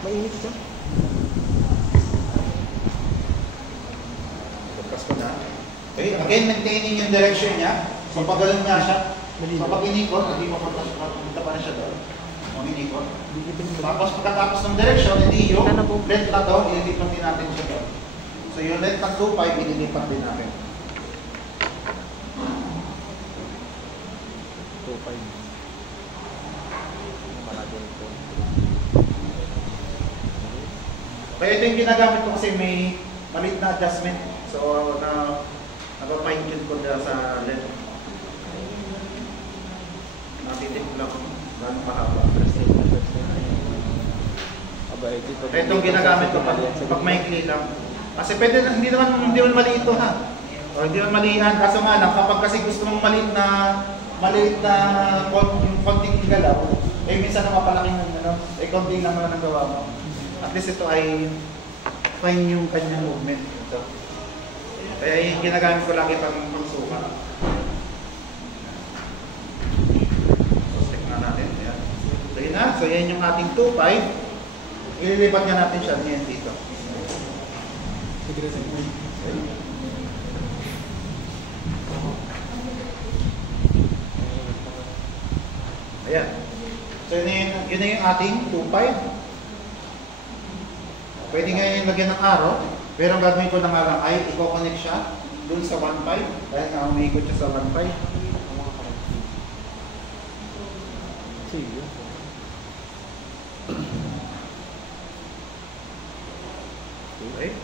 Mainit siya. Pagkas ko na. Okay, again, maintaining yung direction niya. So, pagalan nga siya. So, pag inikot, hindi mo punta pa na siya doon. Inikot. Tapos, pagkatapos ng direction, hindi yung length na to, ililipat din natin siya doon. So, yung length ng 2.5, ililipat din natin. 2.5. Kaya ito yung ginagamit ko kasi may maliit na adjustment. So, napapine tune ko na sa length. Natitip lang kung gano'ng kahaba. Kaya itong ginagamit ko pag maikli lang. Kasi pwede, hindi naman maliit ito ha. O, hindi naman malihan. Kaso nga lang, kapag kasi gusto mong maliit na yung konting galaw, eh minsan na mapalaking ng ano, eh konti lang naman ang gawa mo. At least ito ay fine yung kanyang movement. Ito. Kaya yung ginagamit ko lagi pag pagsuka. So, stick na natin. Ayan. So, yun na. So, yan yung ating 2.5. Ililipat nga natin siya ngayon dito. Ayan. So, yun na yung ating 2.5. Pwede ngayon lagyan ng arrow, pero ang gagawin ko na nga lang ay i-connect siya dun sa 1.5 dahil nga umiikot siya sa 1.5. Sige. Okay.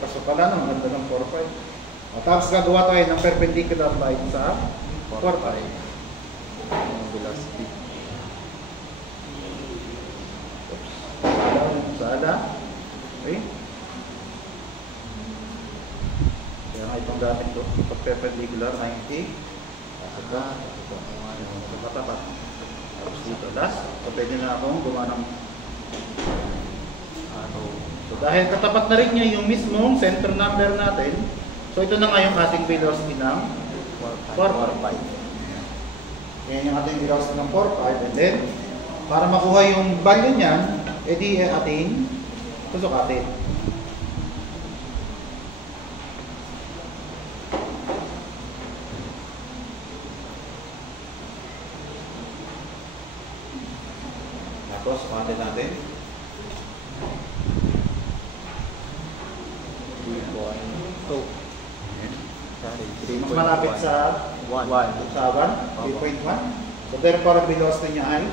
Pasok pala no, ganda ng 4.5. Tapos gagawa tayo ng perpendicular line sa 4.5. Ang velocity. Sada. Okay. Kaya nga itong gamit ko. Pag perpendicular, 90. Saka, sa katapat. Tapos dito, last. So, pwede na akong gumawa ng so, dahil katapat na rin niya yung mismong center number natin. So, ito na nga yung ating velocity ng 4.5. Yan yung ating velocity ng 4.5. And then, para makuha yung value niyan, edi ating susukatin. Tapos, sukatin natin. 3.2. Mas malapit sa 1. 3.1. So, pero para velocity niya ay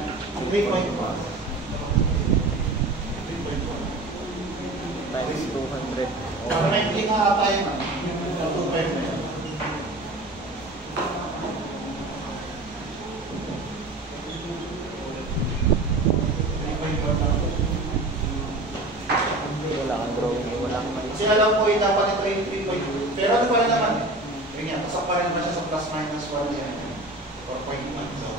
3.1. Times 200. Para may hindi nga tayo na. 2.5 na yan. Wala kang drawing. Wala kang mali. Kasi alam ko yung dapat ito yung 3.2. Pero ano pa rin naman? Yun yan, pasok pa rin ba siya sa plus minus 1 yan? 4.1. So,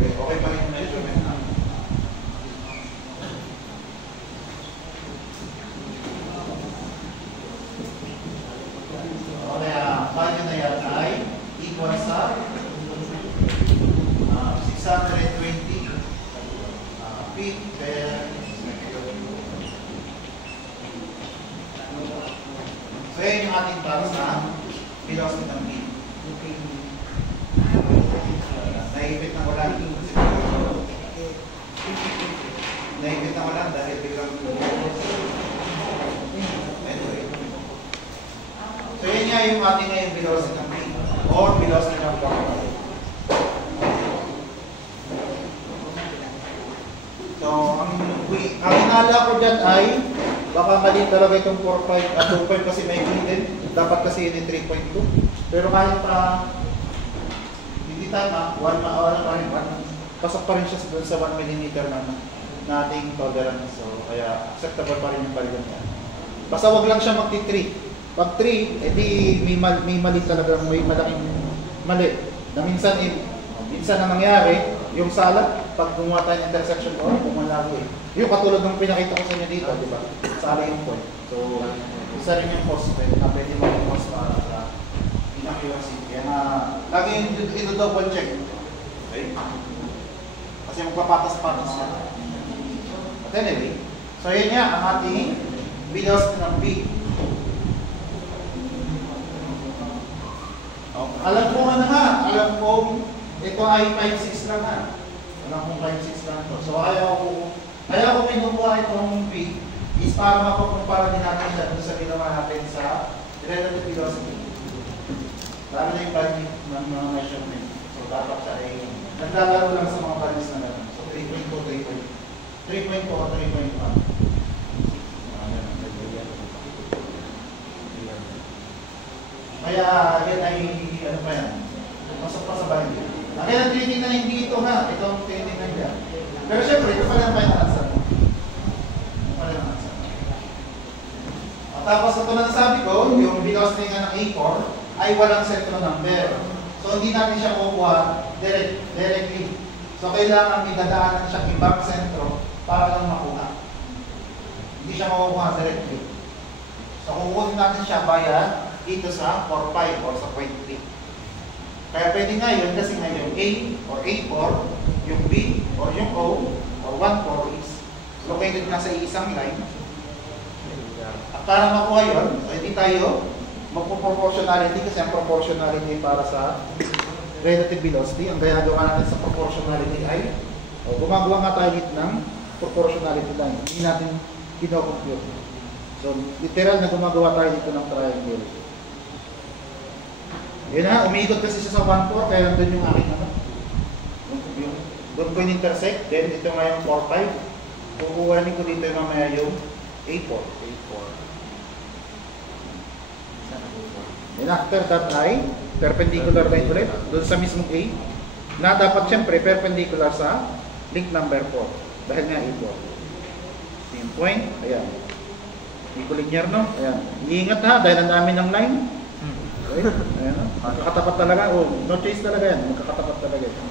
okay pa rin yung measurement. Value na yan ay equal sa 620 feet per second. So yan yung ating para sa velocity ng beam. Naipit na ko lang. Naipit na ko lang dahil biglang anyway. So yan nga yung ating ngayong velocity ng beam or velocity ng particle. So ang hinala ko dyan ay baka mali talaga itong 4.5 at 2.5 kasi may din. Dapat kasi yun yung 3.2. Pero kahit pa hindi tama, 1 pa rin. Pasok pa rin siya sa 1 mm na ating tolerance. So kaya acceptable pa rin yung value niya. Basta wag lang siya magti-3. Pag 3, edi may mali talaga, may malaking mali. Na minsan na nangyari, yung sala, pag gumawa tayo ng intersection ko, pumalagi eh. Yung katulad ng pinakita ko sa inyo dito, di ba? Sala yung point. So, isa rin yung cost na pwede mo yung cost para sa inaccuracy. Kaya na, lagi yung double check. Okay? Kasi magpapatas-patas siya. Anyway, so yun nga ang ating velocity ng B. Alam ko alam ko ito ay 5-6 lang ha. Alam ko 5-6 lang to. So ayaw ko pinukuha itong B is para mapakumpara din natin siya sa ginawa natin sa relative velocity. Lalo na yung value ng mga measurement. So dapat siya ay naglalaro lang sa mga values na natin. So 3.2, 3.2 o 3.1. Kaya yan ay, ano pa yan? Pasok pa sa value. Kaya ang tinitingnan hindi ito ha. Ito ang tinitingnan dyan. Pero syempre, ito pala naman yung answer mo. Ito pala yung answer mo. Tapos ito na nasabi ko, yung velocity nga ng A4 ay walang sentro number. So hindi natin siya kukuha directly. So kailangan idadaanan siya ibang sentro para lang makuha. Hindi siya makukuha directly. So kukunin natin siya via dito sa 4.5 or sa 0.3. Kaya pwede nga yun kasi nga yung A or A4, yung B or yung O or 1.4 is located na sa isang line. At para makuha yun, so hindi tayo magpo-proportionality kasi ang proportionality para sa relative velocity. Ang ginagawa natin sa proportionality ay gumagawa nga tayo dito ng proportionality line. Hindi natin kinocompute. So literal na gumagawa tayo dito ng triangle. Yun na, umiikot kasi siya sa 1.4 kaya nandun yung aking ano. Doon ko in-intersect, then ito nga yung 4.5. Kukuhanin ko dito yung mamaya yung A4. And after that ay perpendicular line ulit doon sa mismong A na dapat syempre perpendicular sa link number 4 dahil nga A4. Yung point, ayan. Hindi ko linear no? Ayan. Iingat ha dahil ang dami ng line. Okay? Ayan no? Magkakatapat talaga. Oh, no choice talaga yan. Magkakatapat talaga yan.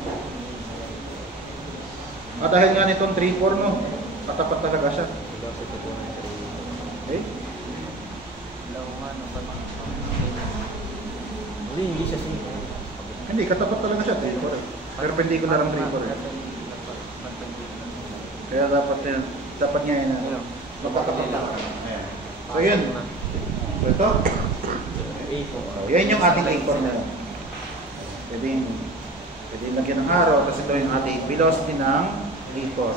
At dahil nga nitong 3-4 no, katapat talaga siya. Okay? Hindi siya simple. Hindi, katapat talaga siya. Perpendicular ang 3-4. Kaya dapat niya yun na magkatapat talaga. So yun. So ito. So, yan yung ating A4 na yun. Pwede lagyan ng araw kasi ito yung ating velocity ng A4.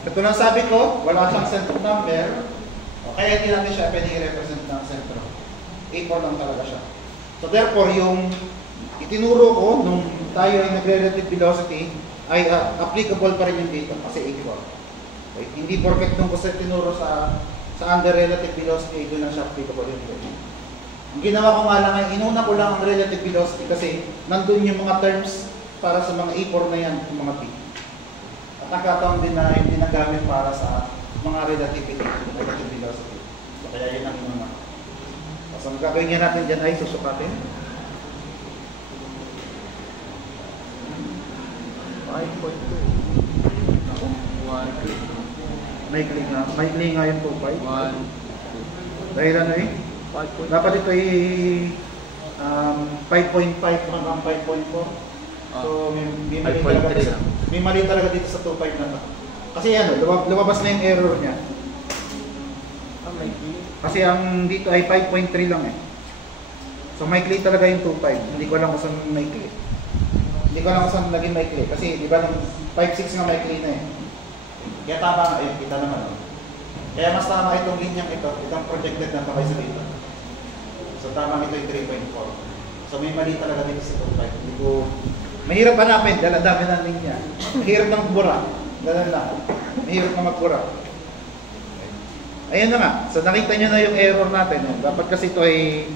At ito lang sabi ko, wala siyang center number. Kaya hindi natin siya pwede i-represent ng sentro. A4 lang talaga siya. So therefore, yung itinuro ko nung tayo ay nagre-relative velocity ay applicable pa rin yung dito kasi A4. Okay? Hindi perfect nung kasi tinuro sa under relative velocity, doon lang siya applicable yung dito. Ang ginawa ko nga lang ay inuna ko lang ang relative velocity kasi nandun yung mga terms para sa mga A4 na yan, yung mga B. At nagkataon din na hindi nagamit para sa mga relative velocity. So kaya yun ang inuna. So ang gagawin niya natin dyan ay susukatin. 5.2. Ako? 1. Maikli nga yung 2.5. 1. Dahil ano eh? 5.2. Dapat ito ay 5.5 hanggang 5.4. So may mali talaga dito sa 2.5 na to. Kasi ano, lumabas na yung error niya. Kasi ang dito ay 5.3 lang eh. So maikli talaga yung 2.5. Hindi ko alam kung saan maikli. Hindi ko alam kung saan naging maikli. Kasi di ba nung 5.6 nga maikli na eh. Kaya tama nga yun, kita naman. Kaya mas tama itong linyang ito, itong projected na ito kaysa dito. So tama ito yung 3.4. So may mali talaga dito sa 2.5. Hindi ko... Mahirap hanapin, dahil ang dami ng linya. Mahirap ng bura. Ganun lang. Mahirap na magbura. Ayan na nga. So nakita nyo na yung error natin. Dapat kasi ito ay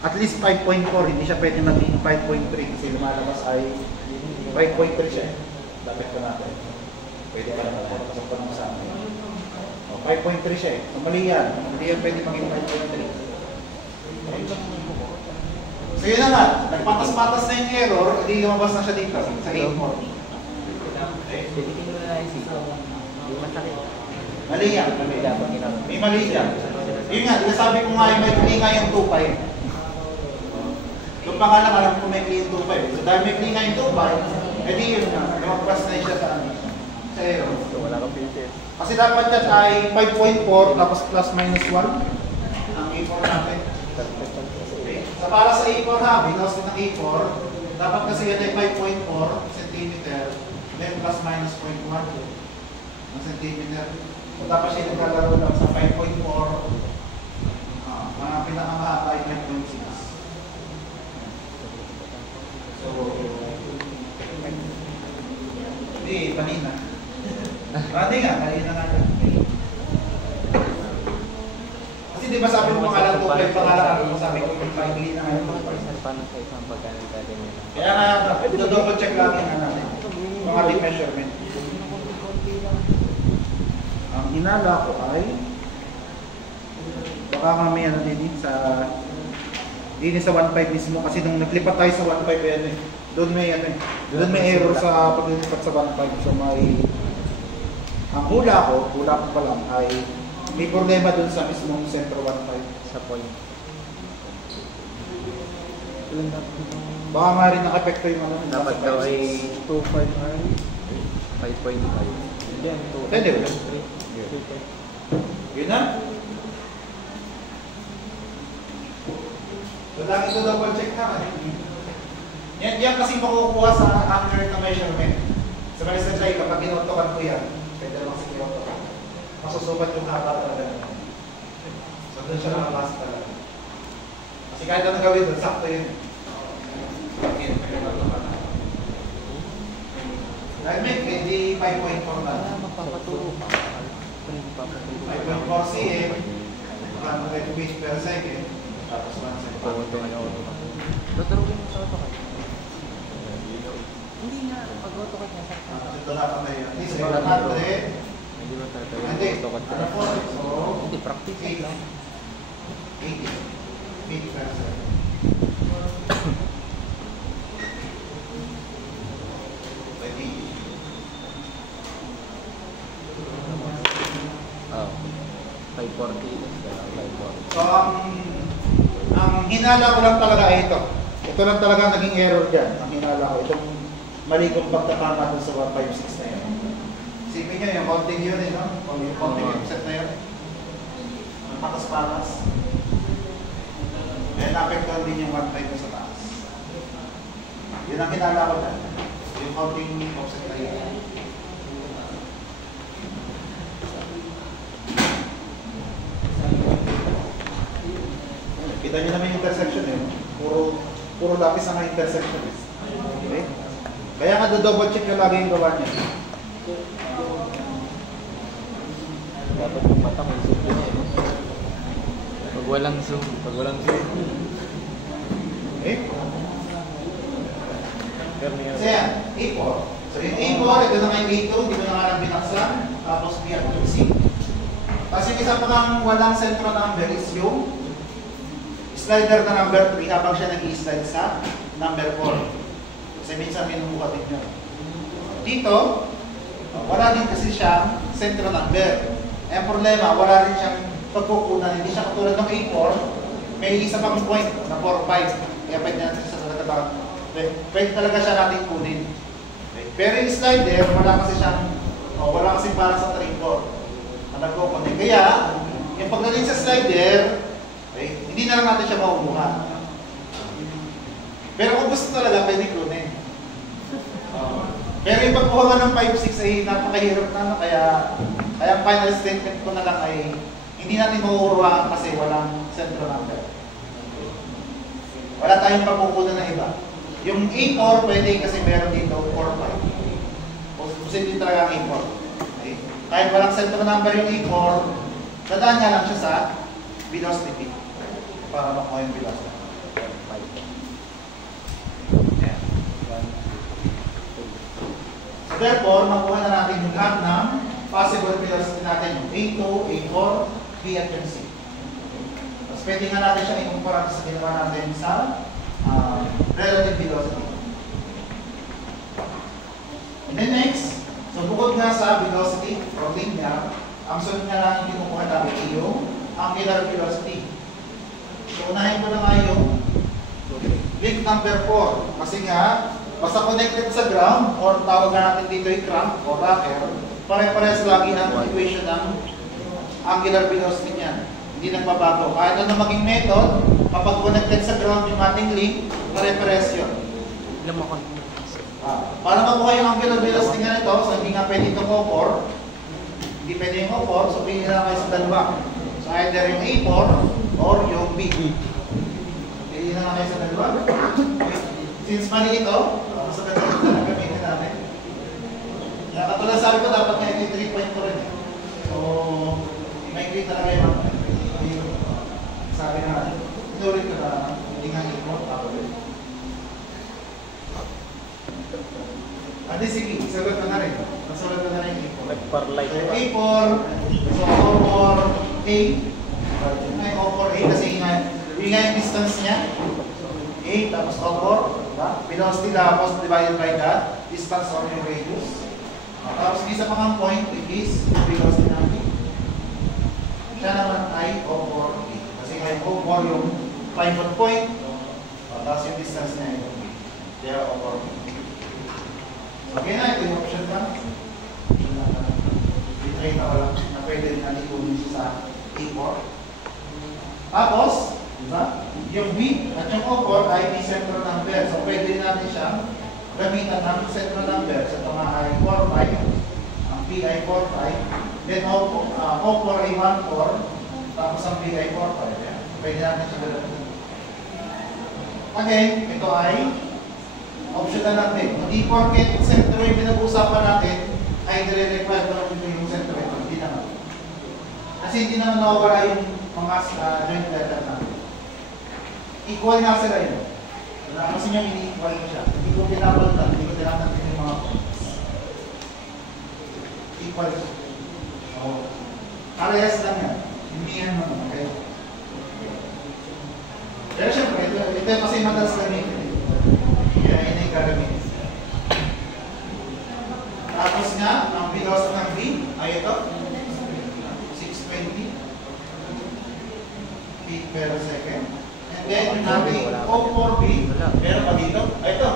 at least 5.4. Hindi siya pwede maging 5.3 kasi lumalabas ay 5.3 siya. Dapat pa natin. Pwede pa naman. Pasok pa naman sa amin. 5.3 siya eh. So mali yan. Hindi yan pwede maging 5.3. So yun na nga. Nagpatas-patas na yung error. Hindi lumabas na siya dito sa A4. Mali yan. May mali yan. Yun nga, sabi ko nga may mali nga yung 2.5. Yung pangalan, alam ko may mali yung 2.5. So dahil may mali nga yung 2.5, edi yun nga, lumabas na siya sa error. So wala ka Kasi dapat yan ay 5.4 tapos plus minus 1 ang A4 natin. Okay. So para sa A4 ha, because ng A4, dapat kasi yan ay 5.4 cm, then plus minus 0.1 ng centimeter. So dapat siya naglalaro lang sa 5.4, ang pinakamahaba ay 5.6. So, hindi, panina. Hindi nga, kanina nga yan. Kasi di ba sabi mo pangalan 2.5, pangalan mo sabi ko yung paigili na ngayon 2.5. Paano sa isang pagkain natin yun? Kaya nga, double check lang yan natin. Yung ating measurement. Ang hinala ko ay baka mamaya na din sa sa 1.5 mismo kasi nung naglipat tayo sa 1.5 yan eh. Doon may may error sa paglipat sa 1.5. So may ang hula ko pa lang ay may problema doon sa mismong center 1.5. Sa point. Baka nga rin nakapekto yung ano. Dapat daw ay 2.5 ay 5.5. Yan, 2. Pwede ba? Yun na. So lang ito double check na. Yan kasi makukuha sa accurate na measurement. Sa mga sasay, kapag inotokan ko yan, pwede naman sa inotokan. Masusubat yung haba talaga. So doon siya nakabasa talaga. Kasi kahit anong gawin doon, sakto yun. Dahil may 5.4 na. Magpapaturo pa. 5.4 cm, 100 feet per second, tapos 1 second. Tuturugin mo sa AutoCAD. Hindi nga, pag AutoCAD niya sa Ito na pa tayo. Hindi, Hindi 700. ba tatawin Hindi, yung AutoCAD? ano po? So, Hindi, practice lang. 80 feet per second. Oo. 540. So, ang hinala ko lang talaga ay ito. Ito lang talaga naging error dyan. Ang hinala ko, itong mali kong pagtatama dun sa 156 na yun. Isipin nyo, yung counting yun no? Yung counting set na yun. Ang patas-patas. Kaya na-apektuhan din yung 1.5 ko sa taas. Yun ang hinala ko dyan. Yung counting offset na yun. Kita nyo naman yung intersection eh. Puro lapis ang intersection eh. Okay? Kaya nga double check na lagi yung gawa niya. Dapat yung mata may zoom din eh. Pag walang zoom. Okay? Kasi yan, A4. So yung A4, ito na nga yung A2, hindi ko na nga lang binaksan. Tapos B at C. Tapos yung isa pa kang walang central number is yung slider na number 3 habang siya nag-i-slide sa number 4. Kasi minsan minubuka din nyo. Dito, wala din kasi siyang central number. Eh, ang problema, wala rin siyang pagkukunan. Hindi siya katulad ng A4, may isa pang point na 4, 5. Kaya pwede natin sa talaga. Pwede talaga siya natin kunin. Pero yung slider, wala kasi siyang, wala kasi para sa 3, 4. Na nagkukunin. Kaya, yung pagdating sa slider, okay, hindi na lang natin siya makukuha. Pero kung gusto talaga, pwede kunin. Pero yung pagkuha nga ng 5-6 ay napakahirap na, kaya ang final statement ko na lang ay hindi natin makukuha kasi walang central number. Wala tayong pagkukunan ng iba. Yung A4 pwede kasi meron dito 4-5. Posible talaga ang A4. Okay. Kahit walang central number yung A4, dadaan nga lang siya sa velocity para makuha yung velocity. Ayan. So therefore, makuha na natin yung lahat ng possible velocity natin, yung A2, A4, B at yung C. Tapos pwede nga natin siya ikumpara sa ginawa natin sa relative velocity. And then next, so bukod nga sa velocity or linear, ang sunod nga lang yung kinukuha natin ay yung angular velocity. So unahin ko na nga yung link number 4. Kasi nga, basta connected sa ground or tawag natin dito yung crank o rocker, pare-pares lagi ang equation ng angular velocity niya. Hindi nagbabago. Kahit ano maging method, kapag connected sa ground yung ating link, pare-pares yun. Ilan mo ako? Para makuha yung angular velocity nga nito, so hindi nga pwede itong O4. Hindi pwede yung O4, so pili na kayo sa dalawa. So either yung A4 or yung B. Pili na kayo sa dalawa. Since mali ito, mas maganda ito na gamitin natin. Kaya katulad sabi ko, dapat nga ito yung 3.4 rin. So, may grade talaga yung mga. Sabi na, inulit ko na, hindi nga i-report ako rin. Adi sige, sagot ko na rin. Nasulat ko na rin A4. Nag-parlay. So, A4, so O4, A. Ay, O4, A kasi nga yung distance niya. A, tapos O4. Velocity tapos divided by the distance or yung radius. Tapos isa pa kang point, which is velocity natin. Siya naman ay O4, A. Kasi nga yung O4 yung pivot point. Tapos yung distance niya yung B. Kaya O4, A. Okay na, ito yung option ka. I-try na wala na pwede rin natin kunin sa A4. Tapos, diba? Yung B at yung O4 ay may central number. So, pwede rin natin siyang gamitan ng central number. So, ito nga ay 4, 5. Ang B ay 4, 5. Then, O4 ay 1, 4. Tapos, ang B ay 4, 5. Yan. Pwede natin siya gamitan. Again, ito ay optional natin. Hindi porket center yung pinag-uusapan natin ay nire-require ko ito yung center. Hindi naman. Kasi hindi naman nawawala yung mga joint letter natin. Equal nga sila yun. Kasi nyo ini-equal ko siya. Hindi ko pinapalitan. Hindi ko tinatansin yung mga points. Equal ko. So, parehas lang yan. Hindi yan naman. Okay? Pero syempre, ito kasi madalas gamitin. Kaya hindi gagamitin. Tapos nga, ang velocity ng V ay ito. 620 feet per second. And then, yung natin O4B, meron pa dito. Ay, ito.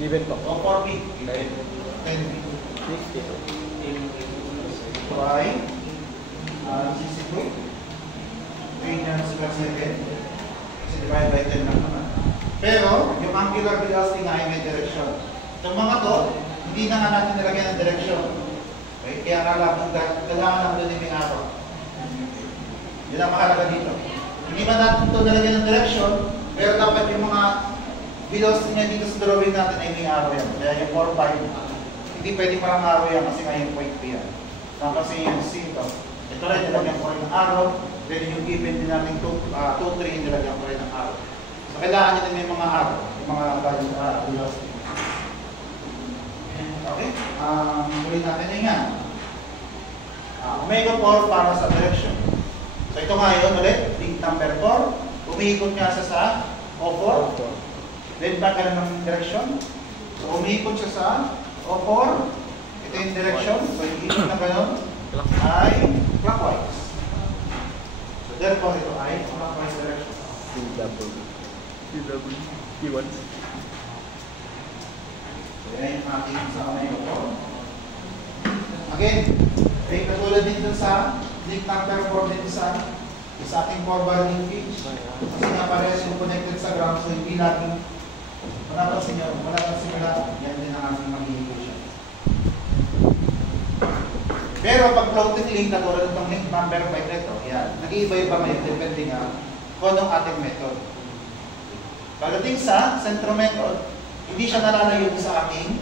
Given po. O4B. 10 feet. 60. By 62 radians per second. Kasi divide by 10 lang naman. Pero, yung angular velocity nga ay may direction. Itong mga to, hindi na nga natin nilagyan ng direction. Okay? Kaya kailangan lang doon yung araw. Yun ang mahalaga dito. Hindi ba natin ito nilagyan ng direction, pero dapat yung mga velocity niya dito sa drawing natin ay may araw yan. Kaya yung 4, 5, hindi pwede parang araw yan kasi nga yung point P yan. Tapos yung C ito. Ito rin nilagyan ko rin ng araw. Then yung given din natin 2, 3, nilagyan ko rin ng araw. So, kailangan nyo din may mga araw, yung mga velocity. Okay? Muli natin yun nga. Omega 4 para sa direction. So, ito nga yun ulit. Link number 4. Umiikot nga siya sa O4. Then, baga ng direction. So, umiikot siya sa O4. Ito yung direction. So, yung ikot na gano'n ay clockwise. So, therefore, ito ay clockwise direction. T1. So, yan yung ating sa kamay ko. Again, ay katulad din dun sa link number 4 din sa ating 4-bar linkage. Kasi nga parehas yung connected sa ground, so hindi laging manapansin nyo, yan din ang ating magiging equation. Pero pag floating link, katulad itong link number 5 nito, yan, nag-iiba-iba ngayon, depende nga kung anong ating method. Pagdating sa centro method, hindi siya nalalayo sa ating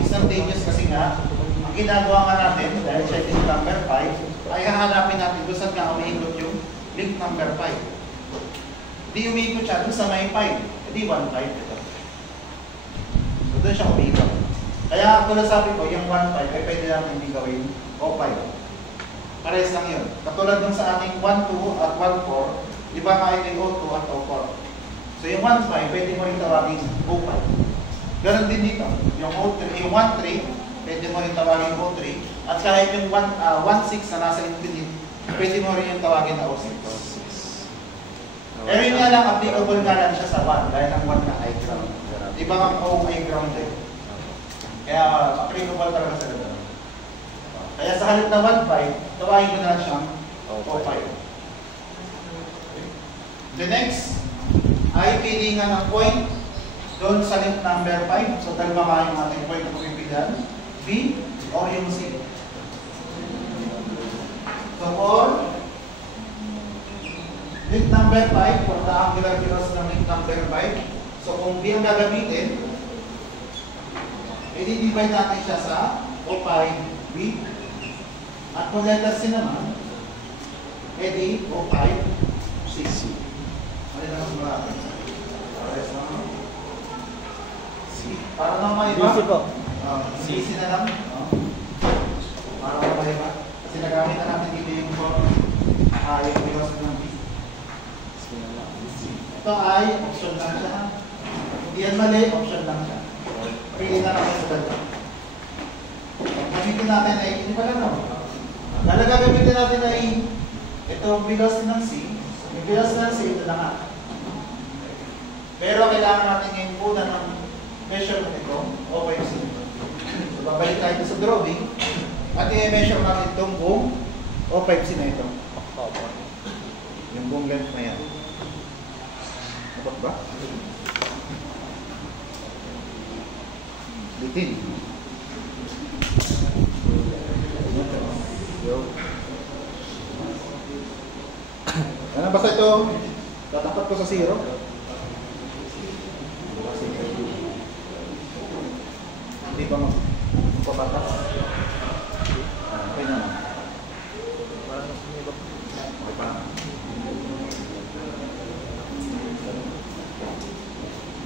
instantaneous kasi nga, ang ginagawa nga natin, dahil siya link number 5, ay hahanapin natin kung saan nga umiikot yung link number 5. Hindi umiikot siya doon sa may 5, hindi 1, 5 ito. So doon siya umiikot. Kaya kung nasabi ko, yung 1, 5 ay pwede natin hindi gawin O5. Parehas lang yun. Katulad dun sa ating 1, 2 at 1, 4, di ba nga ito yung O2 at O4? So yung 1, 5, pwede mo rin tawagin O5. Ganon din dito. Yung O3, yung 1, 3, pwede mo rin tawagin O3. At kahit yung 1, 6 na nasa infinite, pwede mo rin yung tawagin na O6. Pero yun nga lang, applicable nga lang siya sa 1, dahil ang 1 na high ground. Iba nga O ay ground eh. Kaya applicable talaga sa gano'n. halip na 1.5, tawagin ko na lang siyang O5. 0.5. The next ay pilihan ng point doon sa link number 5. So dalawa ka yung ating point na pipilihan. B or yung C. So for link number 5, for the angular velocity ng link number 5, so kung B ang gagamitin, i-divide natin siya sa O5 B. At kung letter C naman, edi O5 C. Ano na mas marami? C. Para na maiba. DC po. C na lang. Para na maiba. Kasi nagamit na natin dito yung yung velocity ng B. Ito ay option lang siya. Hindi yan mali, option lang siya. Pili na natin sa dalawa. Gamitin natin ay, hindi pala no. Talaga gamitin natin ay ito ang velocity ng C. Yung velocity ng C, ito na nga. Pero kailangan natin ngayon punan ng measurement ito, O5C. So, babalik tayo sa drawing at i-measure natin itong buong O5C na ito. Yung buong length na yan. Dapat ba? Bitin. Ano basta ito? Tatapat ko sa 0. Hindi pa magpapatas. Okay naman. Okay pa.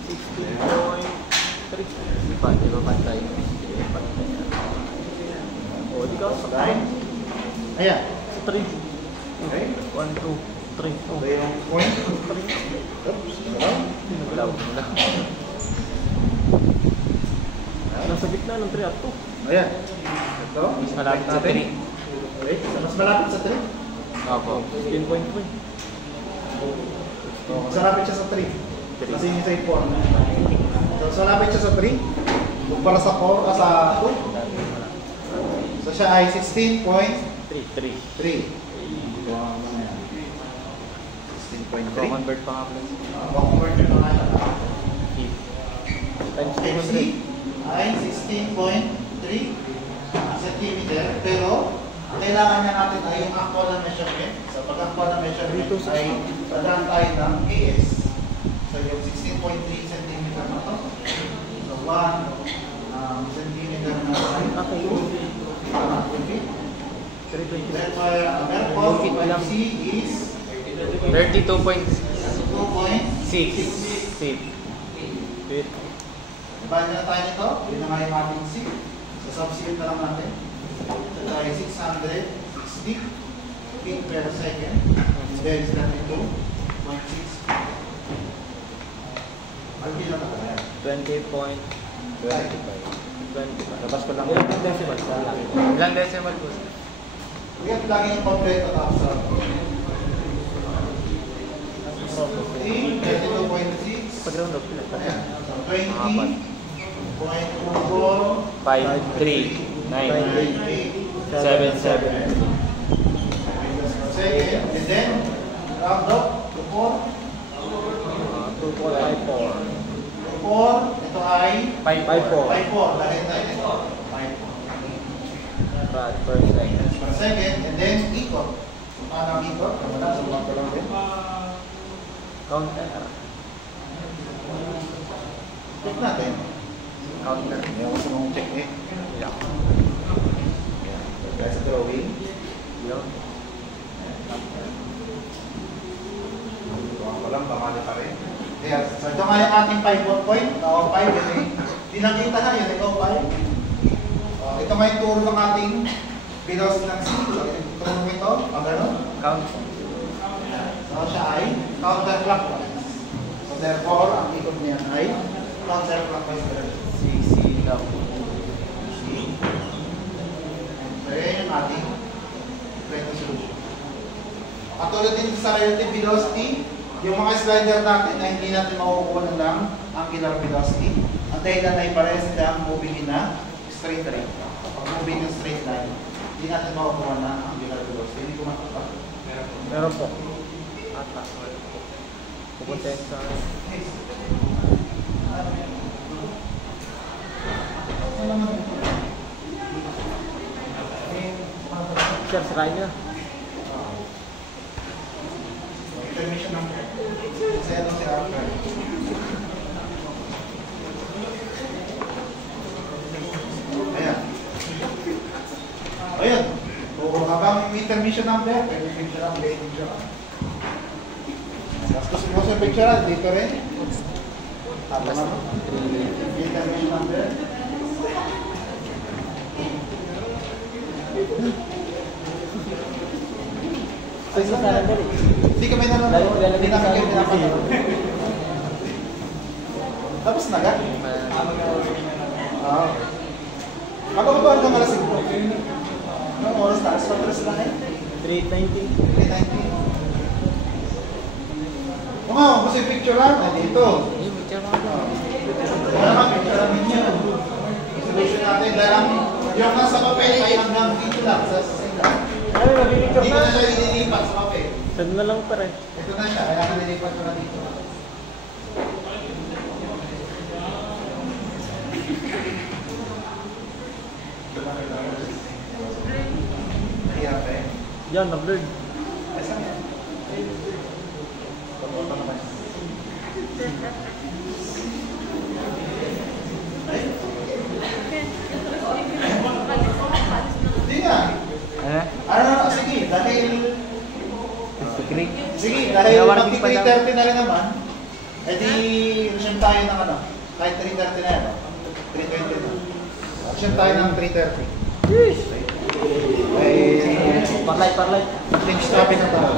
60.3. Di ba? Di ba pantay? O, di ka sa Dahil? Ayan. 3. Okay. 1, 2, 3. Ito yung point. Oops. Naglaw. Nasa gitna ng 3 at 2. Ayan. Ito. Mas malapit sa 3. Okay. Mas malapit sa 3. Opo. 10.3. Mas malapit siya sa 3. Kasi yung isa yung 4. So, mas malapit siya sa 3. Kumpara sa 4, sa 2. So, siya ay 16.3. 3. 16.3. Convert pa nga plus. Convert nyo na nga. Times MC ay 16.3 cm, pero kailangan niya natin ay yung actual na measurement. So pag actual na measurement ay padaan tayo ng AS. So yung 16.3 cm na to. So 1 cm na Okay. therefore C is 32.6. 2.6. Wait. Divide na tayo nito. Yun na nga yung ating C. So substitute na lang natin. So tayo 660 feet per second. There is 32.6. Ang bilang na kaya? 20.25. 25. Labas ko lang. Ilang decimal? Ilang decimal po? Huwag lagi yung kompleto tapos sa 32.6. Pag-round up sila. Ayan. So 20.24. 5, 3, 9, 7, 7. Second, and then round up to 4. 2.54. 4, ito ay 5.4. 5.4. Dahil tayo ito. 5.4. Rad per second. Per second, and then ikot. Paano ang ikot? Wala, sumang ko lang din. Counter. Check natin. Counter. Hindi ako sa mga check eh. Yeah. Guys, drawing. Yun. Tuwang ko lang, baka pa rin. Yes. So ito nga yung ating 5 point. O 5, yun eh. Pinakita na yun, ikaw 5. Ito nga yung turo ng ating velocity ng C. Turo mo ito, pag ano? Count. So siya ay counterclockwise. So therefore, ang ikot niya ay counterclockwise direction. CC lang. C. So yan yung ating differential solution. Katulad din sa relative velocity, yung mga slider natin na hindi natin makukuha ng angular velocity, ang dahilan ay parehas silang moving in a straight line. Pag moving in a straight line, hindi hindi natin makukuha na angular velocity. Hindi ko makukuha. Meron po. Ata. Pupunta yan sa... Sir, sirain niya. Intermission ng kasi ano si Arthur. Ayan. Ayan. O habang intermission number, picture lang, picture lang. Tapos mo sa picture dito rin. Tapos intermission number. Ay, sa dali. Hindi kami nanonood. Hindi namin kayo pinapanood. Tapos na ka? Oo. Magkakabahan ka malasig po. Anong oras na? Alas 4 lang eh? 390. 3:19. Oo nga, gusto yung picture lang. Dito. Eh, picture mo ako. Wala naman, picture lang ninyo. Solution natin lang. Yung nasa papel ay hanggang dito lang sa sila. Ay, mabibigyan Hindi ko na. na siya ililipat sa papel. Saan na lang pa rin. Ito na siya, kailangan nilipat ko na dito. Hirap eh. Yan, na-blurred. Asan yan? Ito naman. Hindi nga. Sige, dahil... Secret. Sige, dahil Nawarning magti pa lang. 3:30 na rin naman, edi resume tayo ng ano, kahit 3:30 na yan, 3:20 na. Resume tayo ng 3:30. Ay, Parlay. change topic na tayo.